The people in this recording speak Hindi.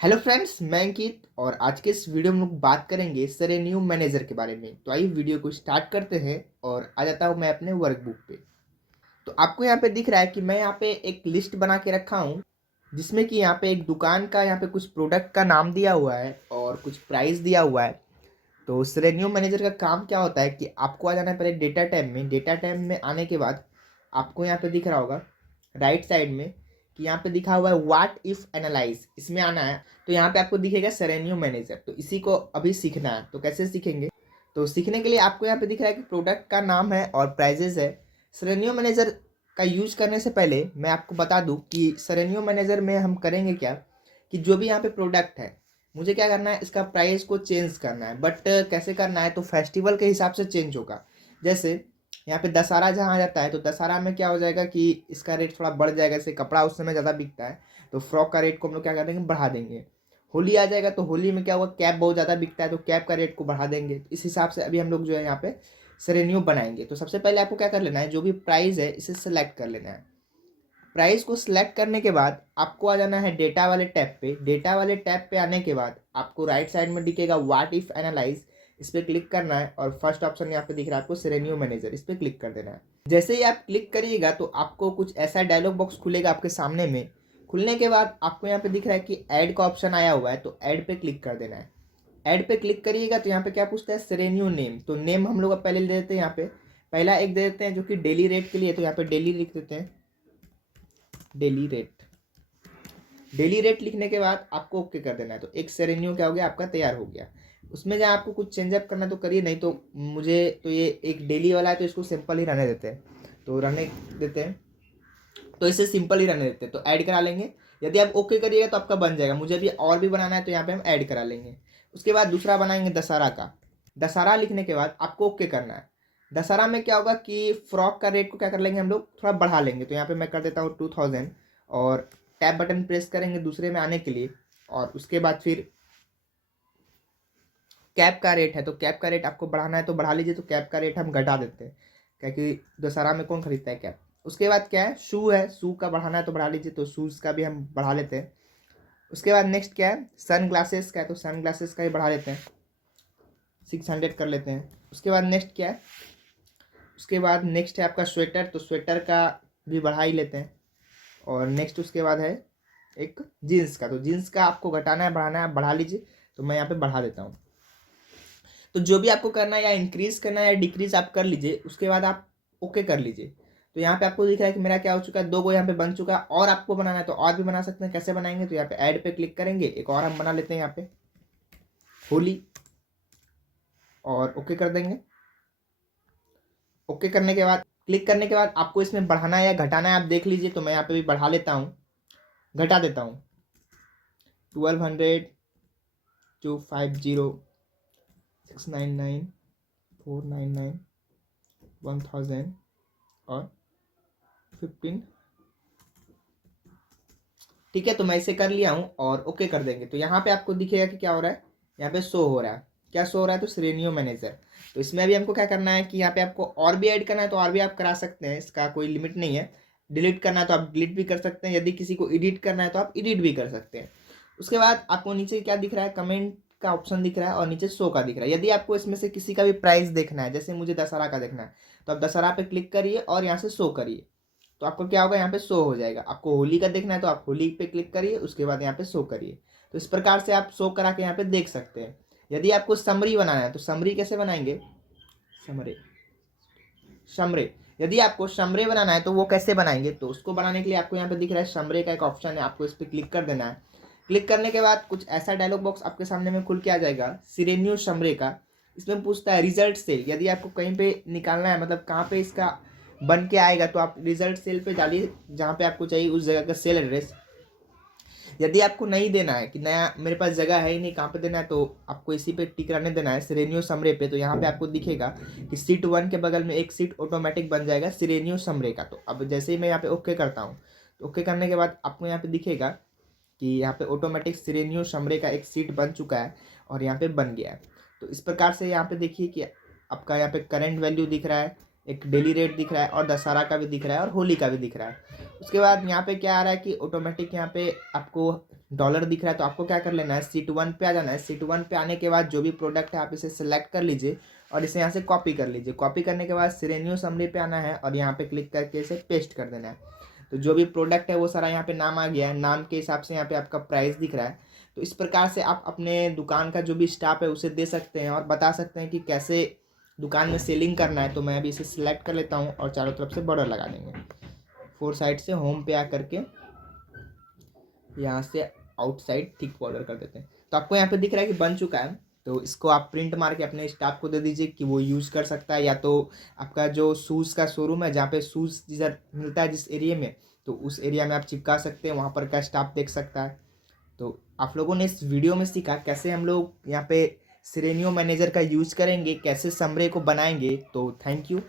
हेलो फ्रेंड्स, मैं अंकित और आज के इस वीडियो में हम लोग बात करेंगे सेरेनियम मैनेजर के बारे में। तो आइए वीडियो को स्टार्ट करते हैं और आ जाता हूँ मैं अपने वर्कबुक पे। तो आपको यहाँ पे दिख रहा है कि मैं यहाँ पे एक लिस्ट बना के रखा हूँ जिसमें कि यहाँ पे एक दुकान का यहाँ पे कुछ प्रोडक्ट का नाम दिया हुआ है और कुछ प्राइस दिया हुआ है। तो सेरेनियम मैनेजर का काम क्या होता है कि आपको आ जाना है पहले डेटा टैब में। डेटा टैब में आने के बाद आपको यहाँ पे दिख रहा होगा राइट साइड में कि यहाँ पे दिखा हुआ है व्हाट इफ एनालाइज, इसमें आना है। तो यहाँ पे आपको दिखेगा सेरेनियम मैनेजर। तो इसी को अभी सीखना है। तो कैसे सीखेंगे? तो सीखने के लिए आपको यहाँ पे दिख रहा है कि प्रोडक्ट का नाम है और प्राइजेस है। सेरेनियम मैनेजर का यूज करने से पहले मैं आपको बता दूं कि सेरेनियम मैनेजर में हम करेंगे क्या कि जो भी यहाँ पे प्रोडक्ट है मुझे क्या करना है, इसका प्राइस को चेंज करना है। बट कैसे करना है? तो फेस्टिवल के हिसाब से चेंज होगा। जैसे यहाँ पे दशहरा जहाँ आ जाता है तो दशहरा में क्या हो जाएगा कि इसका रेट थोड़ा बढ़ जाएगा। जैसे कपड़ा उस समय ज़्यादा बिकता है तो फ्रॉक का रेट को हम लोग क्या कर देंगे, बढ़ा देंगे। होली आ जाएगा तो होली में क्या होगा, कैप बहुत ज़्यादा बिकता है तो कैप का रेट को बढ़ा देंगे। इस हिसाब से अभी हम लोग जो है यहाँ पे सेरेनियो बनाएंगे। तो सबसे पहले आपको क्या कर लेना है, जो भी प्राइस है इसे सेलेक्ट कर लेना है। प्राइस को सिलेक्ट करने के बाद आपको आ जाना है डेटा वाले टैब पे। डेटा वाले टैब पे आने के बाद आपको राइट साइड में दिखेगा व्हाट इफ एनालाइज, इस पर क्लिक करना है और फर्स्ट ऑप्शन यहाँ पे दिख रहा है आपको सेरेनियो मैनेजर, इस पर क्लिक कर देना है। जैसे ही आप क्लिक करिएगा तो आपको कुछ ऐसा डायलॉग बॉक्स खुलेगा आपके सामने में। खुलने के बाद आपको यहाँ पे दिख रहा है कि ऐड का ऑप्शन आया हुआ है, तो ऐड पे क्लिक कर देना है। ऐड पे क्लिक करिएगा तो यहाँ पे क्या पूछता है, सेरेनियो नेम। तो नेम हम लोग पहले ले देते हैं। यहाँ पे पहला एक दे देते हैं जो कि डेली रेट के लिए, तो यहाँ पे डेली लिख देते हैं, डेली रेट। डेली रेट लिखने के बाद आपको ओके कर देना है। तो एक सेरेनियो क्या हो गया, आपका तैयार हो गया। उसमें जहाँ आपको कुछ चेंजअप करना तो करिए, नहीं तो मुझे तो ये एक डेली वाला है तो इसको सिंपल ही रहने देते हैं। तो रहने देते हैं, तो इसे सिंपल ही रहने देते हैं। तो ऐड करा लेंगे। यदि आप ओके करिएगा तो आपका बन जाएगा। मुझे भी और भी बनाना है तो यहाँ पे हम ऐड करा लेंगे। उसके बाद दूसरा बनाएंगे दशहरा का। दशहरा लिखने के बाद आपको ओके करना है। दशहरा में क्या होगा कि फ्रॉक का रेट को क्या कर लेंगे, हम लोग थोड़ा बढ़ा लेंगे। तो यहाँ पे मैं कर देता हूँ 2000 और टैब बटन प्रेस करेंगे दूसरे में आने के लिए। और उसके बाद फिर कैप का रेट है तो कैप का रेट आपको बढ़ाना है तो बढ़ा लीजिए। तो कैप का रेट हम घटा देते हैं क्योंकि दशहरा में कौन खरीदता है कैप। उसके बाद क्या है, शू है, शू का बढ़ाना है तो बढ़ा लीजिए। तो शूज़ का भी हम बढ़ा लेते हैं। उसके बाद नेक्स्ट क्या है, सन ग्लासेस का है तो सन ग्लासेस का ही बढ़ा लेते हैं, 600 कर लेते हैं। उसके बाद नेक्स्ट क्या है, उसके बाद नेक्स्ट है आपका स्वेटर, तो स्वेटर का भी बढ़ा ही लेते हैं। और नेक्स्ट उसके बाद है एक जीन्स का, तो जीन्स का आपको घटाना है बढ़ाना है, बढ़ा लीजिए। तो मैं यहाँ पे बढ़ा देता हूँ। तो जो भी आपको करना है, या इंक्रीज करना है या डिक्रीज आप कर लीजिए। उसके बाद आप ओके कर लीजिए। तो यहाँ पे आपको दिख रहा है कि मेरा क्या हो चुका है, दो गो यहाँ पे बन चुका है। और आपको बनाना है तो और भी बना सकते हैं। कैसे बनाएंगे? तो यहाँ पे ऐड पे क्लिक करेंगे, एक और हम बना लेते हैं यहाँ पे होली, और ओके कर देंगे। ओके करने के बाद क्लिक करने के बाद आपको इसमें बढ़ाना है या घटाना है आप देख लीजिए। तो मैं यहाँ पे भी बढ़ा लेता हूँ, घटा देता हूँ 1200 250 699 499 1000 और 15। ठीक है, तो मैं इसे कर लिया हूँ और ओके कर देंगे। तो यहाँ पे आपको दिखेगा कि क्या हो रहा है, यहाँ पे शो हो रहा है। क्या शो हो रहा है? तो सेरेनियो मैनेजर। तो इसमें अभी हमको क्या करना है कि यहाँ पे आपको और भी ऐड करना है तो और भी आप करा सकते हैं, इसका कोई लिमिट नहीं है। डिलीट करना है तो आप डिलीट भी कर सकते हैं। यदि किसी को एडिट करना है तो आप एडिट भी कर सकते हैं। उसके बाद आपको नीचे क्या दिख रहा है, कमेंट का ऑप्शन दिख रहा है और नीचे शो का दिख रहा है। यदि आपको इसमें से किसी का भी प्राइस देखना है, जैसे मुझे दशहरा का देखना है, तो आप दशहरा पे क्लिक करिए और यहाँ से शो करिए। तो आपको क्या होगा, यहाँ पे शो हो जाएगा। आपको होली का देखना है तो आप होली पे क्लिक करिए, उसके बाद यहाँ पे शो करिए। तो इस प्रकार से आप शो करा के यहाँ पे देख सकते हैं। यदि आपको समरी बनाना है तो समरी कैसे बनाएंगे, समरे समरे यदि आपको समरे बनाना है तो वो कैसे बनाएंगे, तो उसको बनाने के लिए आपको यहाँ पे दिख रहा है समरे का एक ऑप्शन है, आपको इस पर क्लिक कर देना है। क्लिक करने के बाद कुछ ऐसा डायलॉग बॉक्स आपके सामने में खुल के आ जाएगा सिरेनियो समरे का। इसमें पूछता है रिजल्ट सेल। यदि आपको कहीं पे निकालना है, मतलब कहाँ पे इसका बन के आएगा, तो आप रिजल्ट सेल पे डालिए जहाँ पे आपको चाहिए उस जगह का सेल एड्रेस। यदि आपको नहीं देना है कि नया मेरे पास जगह है ही नहीं कहाँ पे देना है, तो आपको इसी पे टिक रहने देना है सिरेनियो समरे पे। तो यहाँ पे आपको दिखेगा कि सीट 1 के बगल में एक सीट ऑटोमेटिक बन जाएगा सिरेनियो समरे का। तो अब जैसे ही मैं यहाँ पे ओके करता हूँ, तो ओके करने के बाद आपको यहाँ पे दिखेगा कि यहाँ पे ऑटोमेटिक सिरेनियो समरे का एक सीट बन चुका है और यहाँ पे बन गया है। तो इस प्रकार से यहाँ पे देखिए कि आपका यहाँ पे करंट वैल्यू दिख रहा है, एक डेली रेट दिख रहा है और दशहरा का भी दिख रहा है और होली का भी दिख रहा है। उसके बाद यहाँ पे क्या आ रहा है कि ऑटोमेटिक यहाँ पे आपको डॉलर दिख रहा है, तो आपको क्या कर लेना है, सीट 1 पे आ जाना है। सीट 1 पे आने के बाद जो भी प्रोडक्ट है आप इसे सिलेक्ट कर लीजिए और इसे यहाँ से कॉपी कर लीजिए। कॉपी करने के बाद सिरेनियो समरी पे आना है और यहाँ पे क्लिक करके इसे पेस्ट कर देना है। तो जो भी प्रोडक्ट है वो सारा यहाँ पे नाम आ गया है। नाम के हिसाब से यहाँ पे आपका प्राइस दिख रहा है। तो इस प्रकार से आप अपने दुकान का जो भी स्टाफ है उसे दे सकते हैं और बता सकते हैं कि कैसे दुकान में सेलिंग करना है। तो मैं अभी इसे सिलेक्ट कर लेता हूँ और चारों तरफ से बॉर्डर लगा देंगे। 4 साइड से होम पे आ करके यहाँ से आउटसाइड थिक बॉर्डर कर देते हैं। तो आपको यहाँ पे दिख रहा है कि बन चुका है। तो इसको आप प्रिंट मार के अपने स्टाफ को दे दीजिए कि वो यूज़ कर सकता है, या तो आपका जो शूज़ का शोरूम है जहाँ पे शूज़ जिधर मिलता है जिस एरिया में, तो उस एरिया में आप चिपका सकते हैं, वहाँ पर का स्टाफ देख सकता है। तो आप लोगों ने इस वीडियो में सीखा कैसे हम लोग यहाँ पे सिरेनियो मैनेजर का यूज़ करेंगे, कैसे समरे को बनाएंगे। तो थैंक यू।